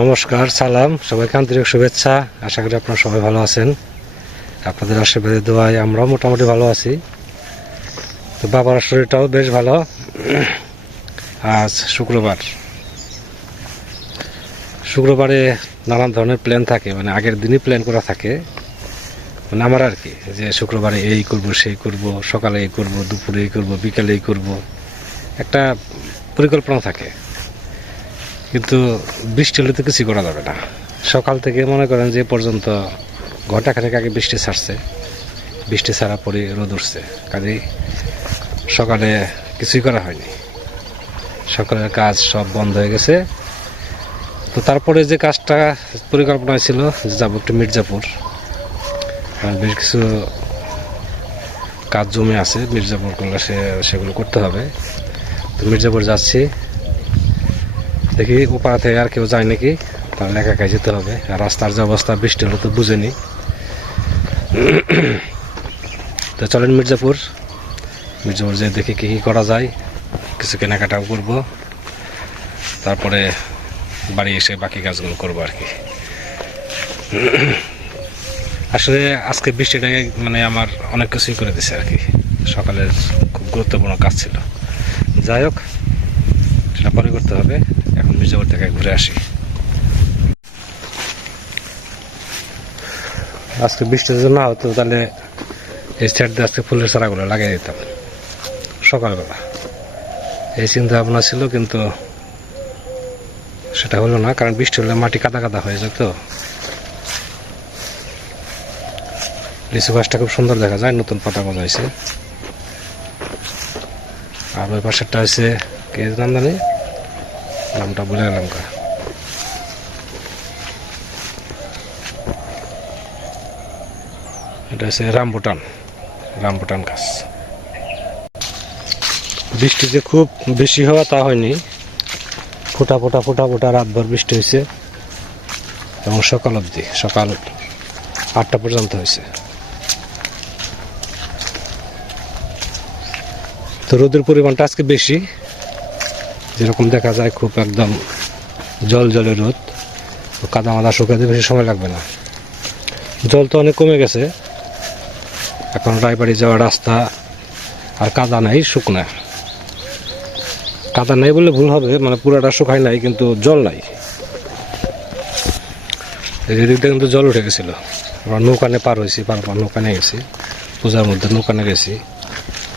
নমস্কার, সালাম, সবাইকে আন্তরিক শুভেচ্ছা। আশা করি আপনারা সবাই ভালো আছেন। আপনাদের আশীর্বাদে দোয়ায় আমরাও মোটামুটি ভালো আছি। তো বাবার শরীরটাও বেশ ভালো। আজ শুক্রবার। শুক্রবারে নানান ধরনের প্ল্যান থাকে মানে আগের দিনই প্ল্যান করা থাকে। মানে আমার আর কি, যে শুক্রবারে এই করব, সেই করব, সকালে এই করব, দুপুরে এই করব, বিকালে এই করব। একটা পরিকল্পনা থাকে। কিন্তু বৃষ্টি হলে তো কিছুই করা যাবে না। সকাল থেকে মনে করেন যে পর্যন্ত ঘন্টাখানেক আগে বৃষ্টি ছাড়ছে। বৃষ্টি ছাড়া পরে রোদ উঠছে। কাজেই সকালে কিছুই করা হয়নি। সকালের কাজ সব বন্ধ হয়ে গেছে। তো তারপরে যে কাজটা পরিকল্পনা ছিল যাব একটু মির্জাপুর। কারণ বেশ কিছু কাজ জমে আছে। মির্জাপুর করলে সে, সেগুলো করতে হবে। তো মির্জাপুর যাচ্ছি। দেখি উপায় থেকে আর কেউ যায় নাকি? তাহলে একা একাই যেতে হবে। আর রাস্তার যে অবস্থা, বৃষ্টি হলে তো বুঝেনি। তো চলেন মির্জাপুর। মির্জাপুর যে দেখি কী কী করা যায়। কিছু কেনাকাটাও করব। তারপরে বাড়ি এসে বাকি কাজগুলো করব আর কি। আসলে আজকে বৃষ্টিটাকে মানে আমার অনেক কিছুই করে দিছে আর কি। সকালের খুব গুরুত্বপূর্ণ কাজ ছিল। যাই হোক, সেটা পরে করতে হবে। মির্জাপুর থেকে ঘুরে আসি। আজকে বৃষ্টি যদি না হতো, তাহলে এই সাইড দিয়ে আজকে ফুলের চারাগুলো লাগিয়ে দিতাম। সকালবেলা। এই চিন্তা ভাবনা ছিল, কিন্তু সেটা হলো না, কারণ বৃষ্টি হলে মাটি কাদা কাদা হয়ে যেত। লিচু গাছটা খুব সুন্দর দেখা যায়, নতুন পাতা গজাইছে। আর ওই পাশেরটা হচ্ছে কে নাম জানি? নামটা ভুলে গেলাম কা এটা হচ্ছে রামবুটান রামবুটান গাছ। বৃষ্টি যে খুব বেশি হওয়া তা হয়নি। ফোটা ফোটা ফোটা ফোটা রাতভর বৃষ্টি হয়েছে। এবং সকাল অবধি, সকাল আটটা পর্যন্ত হয়েছে। তো রোদের পরিমাণটা আজকে বেশি। যেরকম দেখা যায় খুব একদম জল জলে রোদ কাদা মাদা শুকাতে বেশি সময় লাগবে না। জল তো অনেক কমে গেছে। এখন রায়বাড়ি যাওয়ার রাস্তা আর কাদা নাই, শুকনা। কাদা নাই বললে ভুল হবে মানে পুরাটা শুকায় নাই, কিন্তু জল নাই। যে কিন্তু জল উঠে গেছিল। আমরা নৌকানে পার হয়েছি, পার নৌকানে গেছি। পূজার মধ্যে নৌকানে গেছি।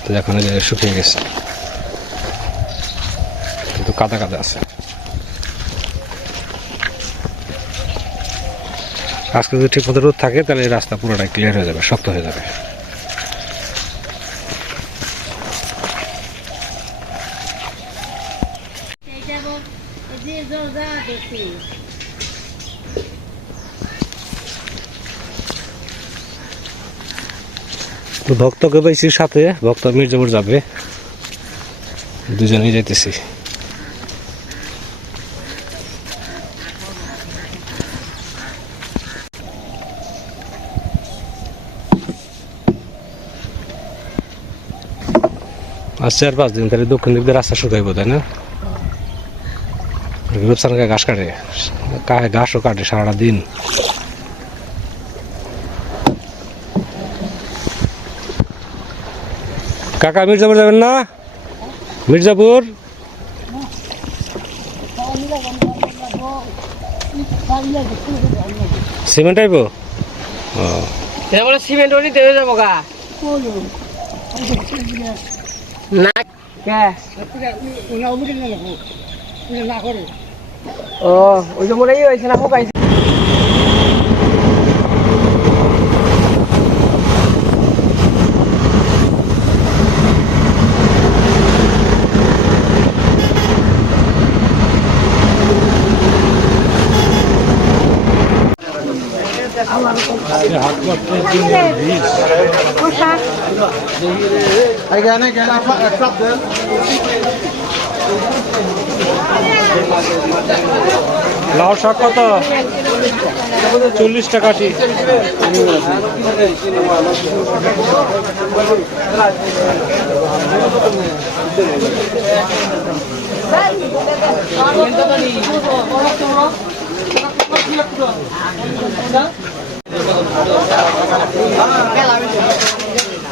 তো এখন শুকিয়ে গেছে। কাদা কাদা আছে। আজকে যদি ঠিক মতো রোদ থাকে, তাহলে এই রাস্তা পুরোটাই ক্লিয়ার হয়ে যাবে, শক্ত হয়ে যাবে। ভক্তকে পাইছি সাথে ভক্ত মির্জাপুর যাবে। দুজনেই যাইতেছি। আর চার পাঁচ দিন তাহলে দক্ষিণ দিক দিয়ে রাস্তা শুকাইব তাই না? রূপসানকে ঘাস কাটে। কাহে ঘাসও কাটে সারাটা দিন। কাকা মির্জাপুর যাবেন না? মির্জাপুর? সিমেন্ট আইব? সিমেন্ট ওটি দেবে যাব গা। কে ও ওই যে মনে হয় হয়েছে না ফোকাইছে লাউ শাক কত? চল্লিশ টাকা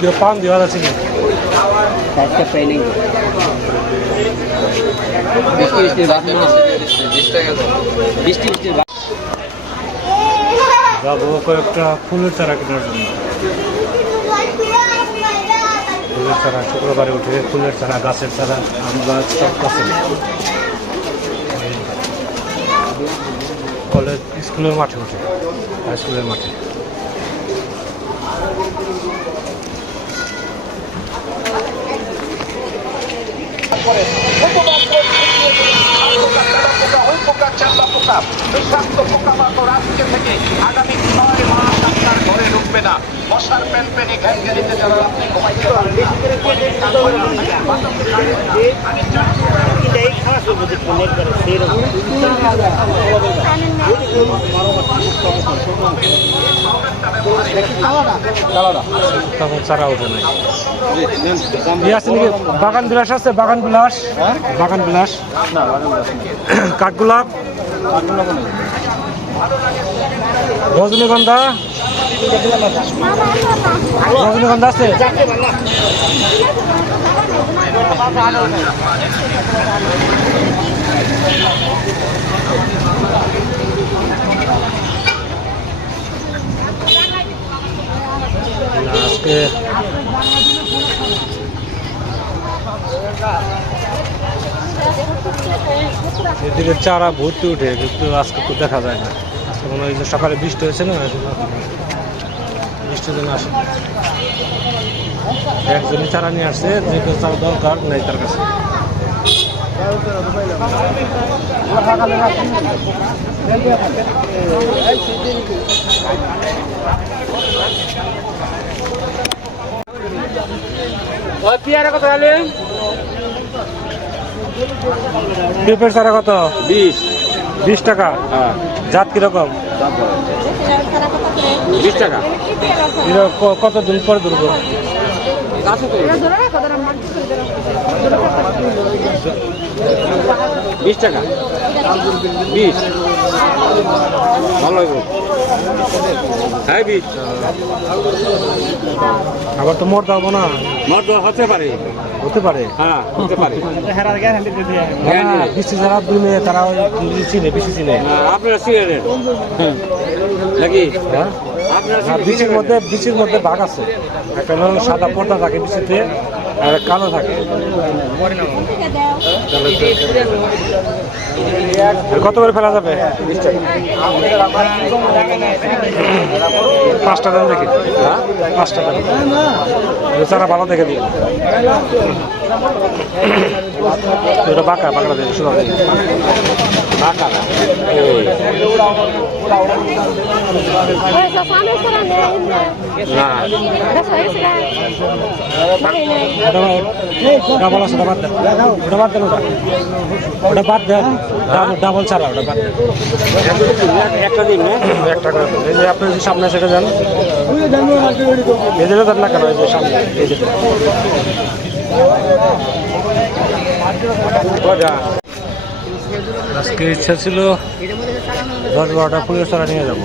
দিও পান দেওয়ার আছে কি একটা বৃষ্টি বৃষ্টির বৃষ্টি বৃষ্টির যাব কয়েকটা ফুলের চারা কেনার জন্য ফুলের চারা শুক্রবারে উঠে ফুলের চারা গাছের চারা আম গাছ সব গাছের কলেজ স্কুলের মাঠে উঠে হাই স্কুলের মাঠে আগামী ছয় মাস আপনার ঘরে ঢুকবে না। মশার প্যান প্যানে ঘ্যান ঘ্যানিতে যারা আপনি ঘুমাইতে পারবেন তখন চারা ওঠে নাই। আছে নাকি বাগান বিলাস আছে? বাগান বিলাস। বাগান বিলাস। কাঠগোলাপ। রজনীগন্ধা। রজনীগন্ধা আছে? আজকে এদিকে চারা ভর্তি উঠে, কিন্তু আজকে তো দেখা যায় না। আজকে মনে হয় সকালে বৃষ্টি হয়েছে না? বৃষ্টির জন্য আসে। একজনই চারা নিয়ে আসছে যে কেউ চারা দরকার নেই তার কাছে। পিয়ারা কত পেঁপের চারা কত? বিশ। বিশ টাকা। জাত কীরকম? বিশ টাকা। কতদিন পরে ধরবো? বিশ টাকা? বিশ? ভালো লাগবে। হ্যাঁ বিশ। আবার তো মোট দাও না। মোট হতে পারে। হতে পারে। হ্যাঁ হতে পারে। বেশি যারা দুই মেয়ে তারা ওই চিনে বেশি চিনে। হ্যাঁ, আপনারা সিগারেট নাকি? হ্যাঁ। বিচির মধ্যে বিচির মধ্যে ভাগ আছে। একটা হলো সাদা পর্দা থাকে বিচিতে আর কালো থাকে। কতবার কত করে ফেলা যাবে? পাঁচটা দাম দেখি। হ্যাঁ? পাঁচটা দাম বেচারা ভালো দেখে দিই ওটা বাঁকা বাঁকড়া দেখে শুধু বাঁকা ওটা বাদ দেন। ওটা বাদ দেন ওটা। ওটা বাদ দেন ডাবল ছাড়া ওটা বাদ একটা দিন একটা করে এই যে আপনি যদি সামনে সেটা যান এই যে দেন না কেন এই যে সামনে এই যে। আজকে ইচ্ছা ছিল দশ বারোটা ফুলের চারা নিয়ে যাব।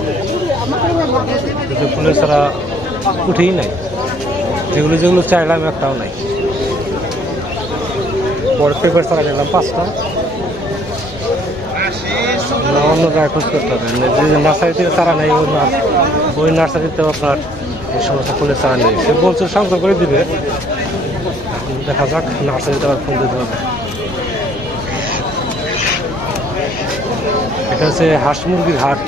কিন্তু ফুলের চারা উঠেই নাই। যেগুলো যেগুলো চাইলাম একটাও নাই। পরে পেপার চারা নিলাম পাঁচটা। অন্য জায়গায় খোঁজ করতে হবে যে নার্সারি থেকে চারা নেই ওই ওই নার্সারিতেও আপনার এই সমস্ত ফুলের চারা নেই। সে বলছে, সংগ্রহ করে দিবে। দেখা যাক নার্সারিতে আবার ফোন দিতে হবে এটা হচ্ছে হাঁস মুরগির হাট।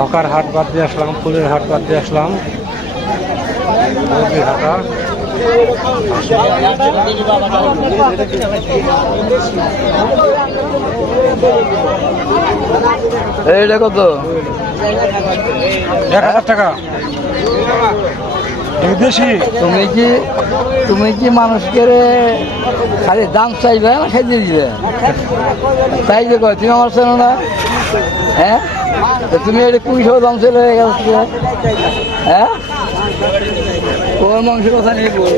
হকার হাট বাদ দিয়ে আসলাম, ফুলের হাট বাদ দিয়ে আসলাম। মুরগির হাটা। এইটা কত? এক হাজার টাকা। দেশি? তুমি কি তুমি কি মানুষকে খালি দাম চাইবে না খেতে দিবে? চাইবে কয় তুমি আমার চেনো না? হ্যাঁ? তুমি এটা কুড়িশো দাম চলে হয়ে গেছে হ্যাঁ? ওর মাংসের কথা নেই বল।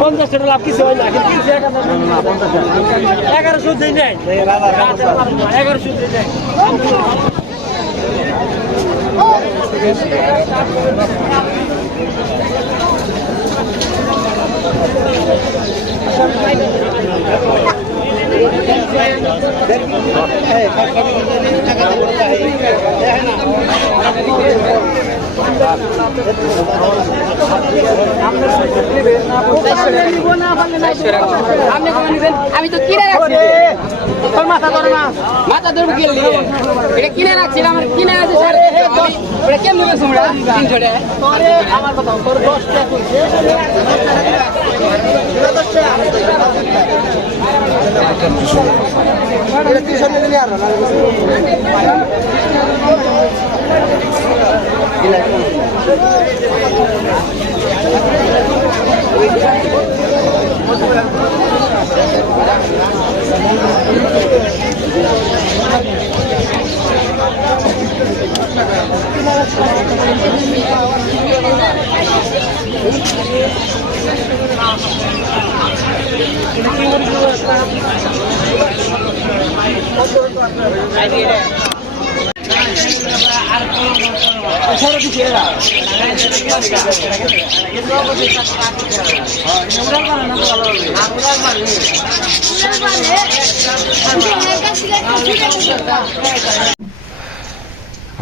পঞ্চাশ টাকা লাভ কিছু হয় না এগারোশো দিই নাই এগারোশো নাই আমি তো কিনে রাখছি মাথা ধরো না মাথা ধরবো গেলি এটা কিনে রাখছিলাম আমার কিনে আছে স্যার। ওটা কেমন আমরা তিনশো টাকা। আমার কথা তোর দশ টাকা Gracias.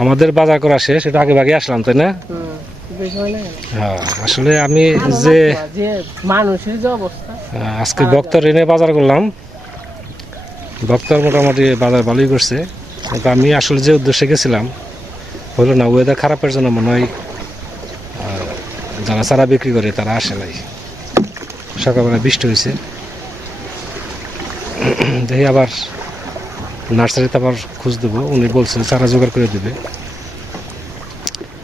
আমাদের বাজার করা শেষ এটা আগে ভাগে আসলাম তাই না? হ্যাঁ আসলে আমি যে মানুষের যে অবস্থা। আজকে বক্তর এনে বাজার করলাম। বক্তর মোটামুটি বাজার ভালোই করছে। কিন্তু আমি আসলে যে উদ্দেশ্যে গেছিলাম হলো না ওয়েদার খারাপের জন্য মনে হয় যারা চারা বিক্রি করে তারা আসে নাই। সকালবেলা বৃষ্টি হয়েছে। দেখি আবার নার্সারিতে আবার খোঁজ দেবো। উনি বলছে, চারা জোগাড় করে দেবে।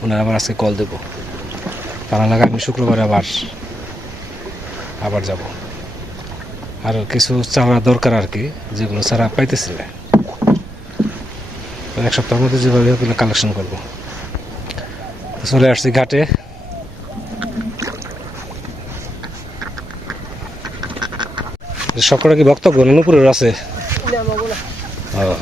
ওনার আবার আজকে কল দেবো। তারা লাগে আমি শুক্রবারে আবার আবার যাব। আর কিছু চারা দরকার আর কি, যেগুলো চারা পাইতেছি না। তো এক সপ্তাহের মধ্যে যেভাবে ওগুলো কালেকশন করব। চলে আসছি ঘাটে। সকলে কি বক্তব্য নুপুরের আছে? ও।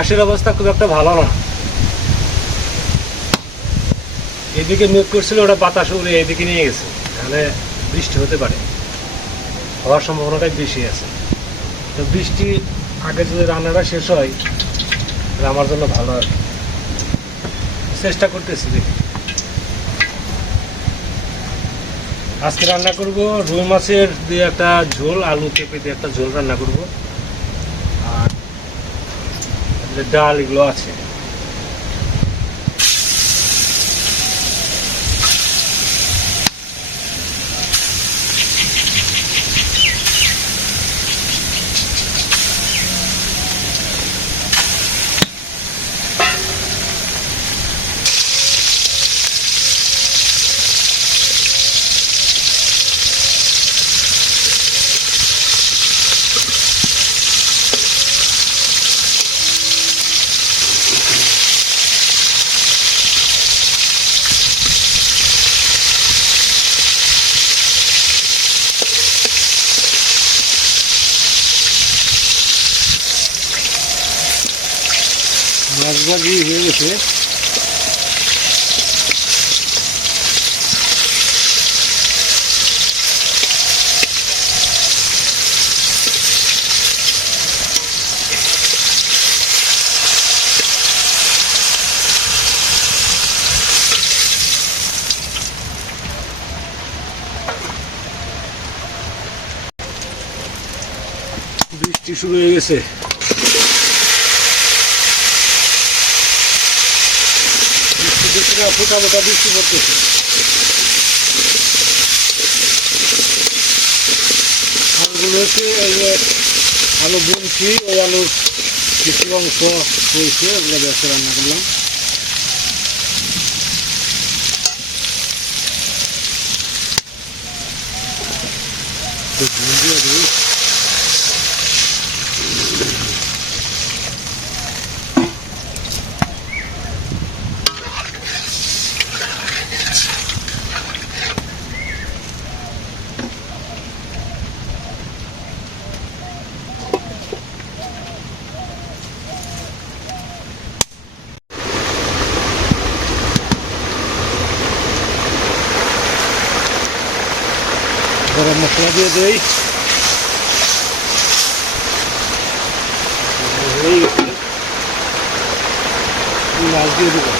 আকাশের অবস্থা খুব একটা ভালো না। এদিকে মেঘ করছিল, ওটা বাতাস উড়ে এদিকে নিয়ে গেছে। তাহলে বৃষ্টি হতে পারে। হওয়ার সম্ভাবনাটাই বেশি আছে। তো বৃষ্টি আগে যদি রান্নাটা শেষ হয়, তাহলে আমার জন্য ভালো আর চেষ্টা করতেছি দেখি। আজকে রান্না করব রুই মাছের দিয়ে একটা ঝোল, আলু পেঁপে দিয়ে একটা ঝোল রান্না করব। যে ডাল এগুলো আছে ভাজি হয়ে গেছে। বৃষ্টি শুরু হয়ে গেছে বৃষ্টি দেখতে ফোটা ফোটা বৃষ্টি পড়তেছে। আলুগুলো এই যে আলু বুনছি ওই আলুর কিছু অংশ হয়েছে ওগুলো ব্যবসা রান্না করলাম। দিয়ে দেই। মাছ দিয়ে দেবো।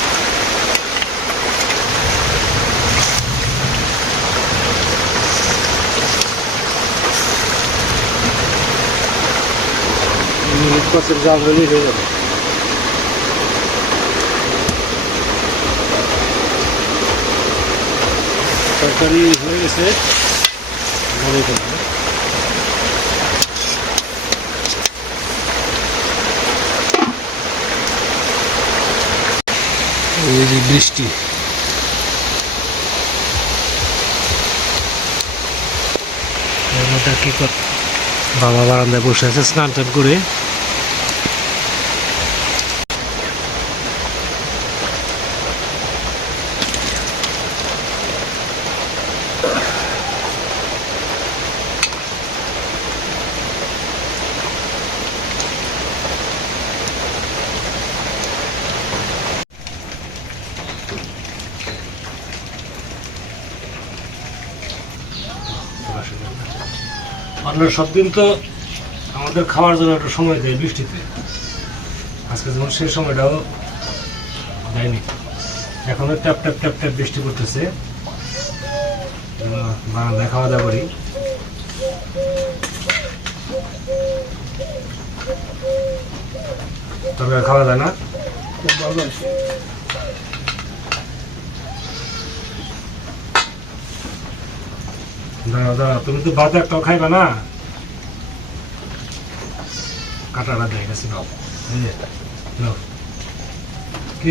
মিনিট পাঁচের জাল হলেই হয়ে যাবে। তরকারি হয়ে গেছে। মনে ফেলব এই যে বৃষ্টি। এর মধ্যে কি কর বাবা বারান্দায় বসে আছে স্নান টান করে অন্য সব দিন তো আমাদের খাওয়ার জন্য একটা সময় দেয় বৃষ্টিতে। আজকে যেমন সেই সময়টাও দেয়নি। এখনও ট্যাপ ট্যাপ ট্যাপ ট্যাপ বৃষ্টি আহ, বারান্দায় খাওয়া দাওয়া করি। তরকারি খাওয়া যায় না। দাঁড়া তুমি তো ভাত একটাও খাইবা না? দিয়ে গেছে নাও কি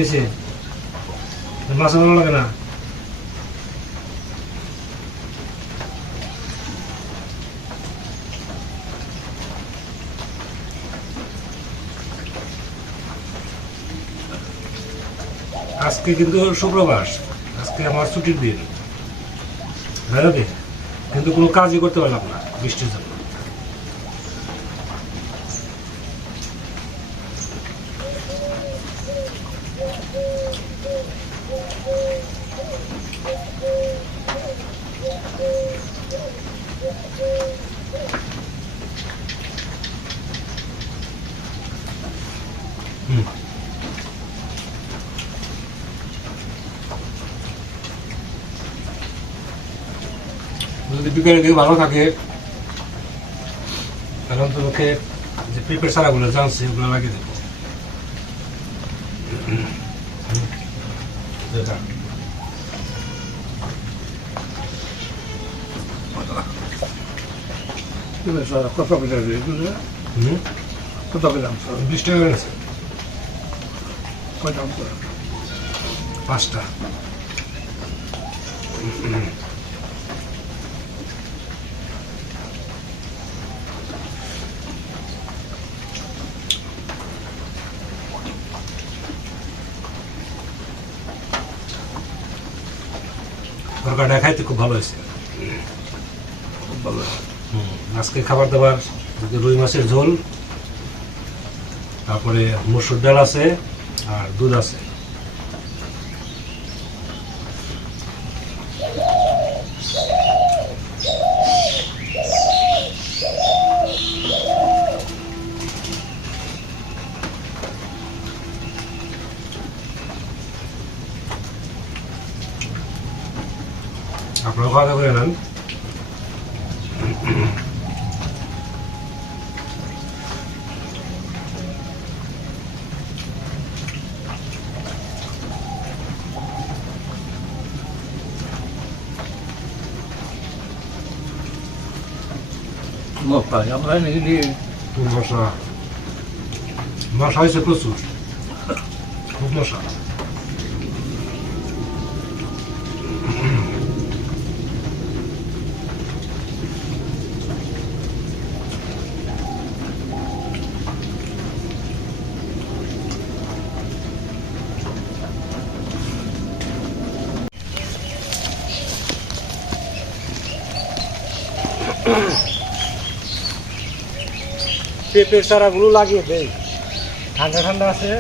মাছ ভালো লাগে না আজকে কিন্তু শুক্রবার আজকে আমার ছুটির দিন কিন্তু কোনো কাজই করতে পারলাম না, বৃষ্টির জন্য। যদি ভালো থাকে তাহলে অন্তত ওকে যে পেঁপের চারাগুলো জানছে ওগুলো লাগিয়ে দেবো। কত কত বিশ টাকা পাঁচটা। খাইতে খুব ভালো হয়েছে। খুব ভালো হুম, আজকে খাবার দাবার রুই মাছের ঝোল তারপরে মসুর ডাল আছে আর দুধ আছে। আপনারা খাওয়া দাওয়া করে নেন মশলা আমরা নাকি দিয়ে খুব মশলা মশলা হয়েছে প্রচুর খুব পেঁপের চারাগুলো লাগিয়ে দেই। ঠান্ডা ঠান্ডা আছে।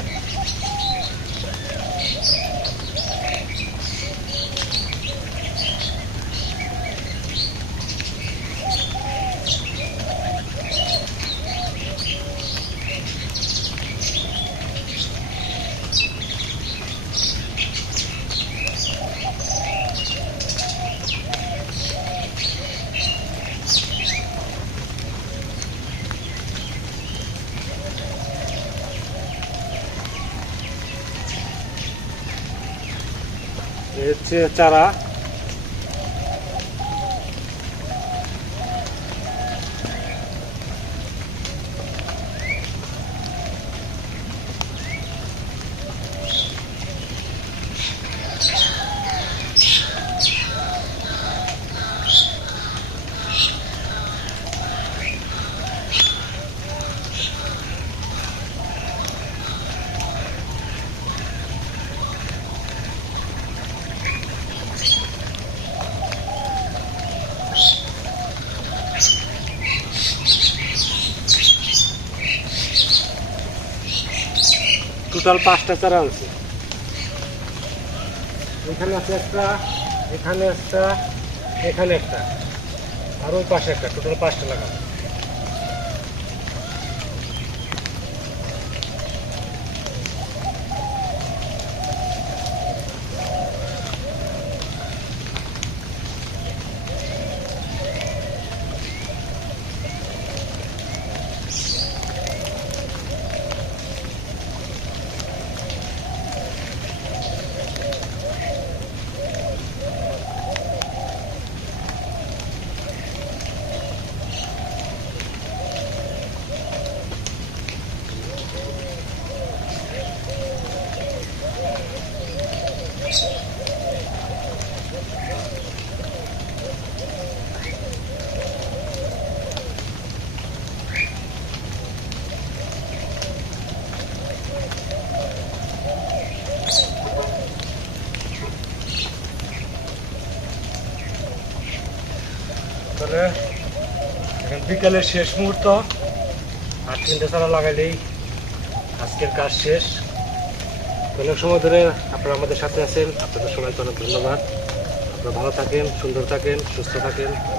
চারা। টোটাল পাঁচটা চারা আনছি। এখানে আছে একটা, এখানে একটা এখানে একটা। আর ওই পাশে একটা, টোটাল পাঁচটা লাগানো তাহলে বিকালের শেষ মুহূর্ত। আর তিনটে চারা লাগাইলেই আজকের কাজ শেষ। অনেক সময় ধরে আপনারা আমাদের সাথে আছেন। আপনাদের সবাইকে অনেক ধন্যবাদ। আপনারা ভালো থাকেন, সুন্দর থাকেন, সুস্থ থাকেন।